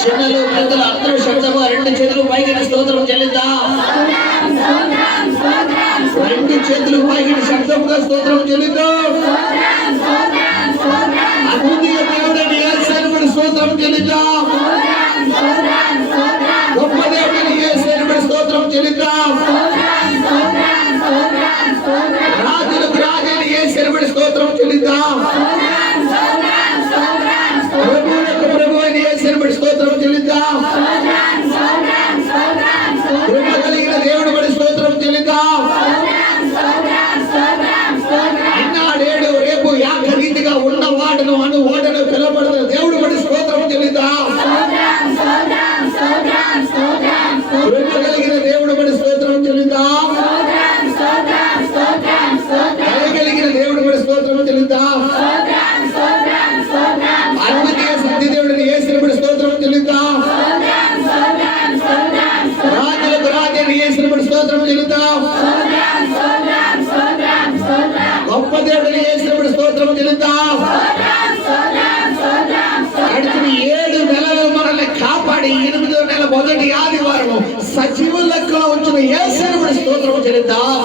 చిన్నలు పెద్దలు అందరూ శబ్దము? రెండు చేతులు పైకి స్తోత్రం చెల్లిద్దాం రెండు చేతులు పైకి శబ్దముగా స్తోత్రం చెల్లిద్దాం అద్భుతంగా దేవుడని ఏసైని స్తోత్రం చెల్లిద్దాం గొప్ప దేవుడని ఏసైని స్తోత్రం చెల్లిద్దాం రాజులకు రాజని ఏసైని స్తోత్రం చెల్లిద్దాం వాడను అను ఓడను పిలవబడుతున్న దేవుడు బడి స్తోత్రం చెల్లిద్దాం కృప కలిగిన దేవుడు బడి స్తోత్రం చెల్లిద్దాం దయ కలిగిన దేవుడు బడి స్తోత్రం చెల్లిద్దాం అద్వితీయ సత్య దేవుడిని ఏసిన బడి స్తోత్రం చెల్లిద్దాం రాజులకు రాజని ఏసిన స్తోత్రం చెల్లిద్దాం గొప్ప దేవుడిని వేసినప్పుడు స్తోత్రం చెల్లిద్దాం ఎనిమిదో నెల మొదటి ఆదివారం సజీవ లెక్కలో ఉంచిన ఏసినప్పుడు స్తోత్రం చెల్లిద్దాం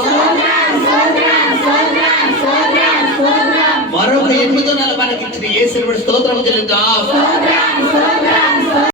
మరొక ఎనిమిదో నెల మనకి ఇచ్చిన ఏసినప్పుడు స్తోత్రం చెల్లిద్దాం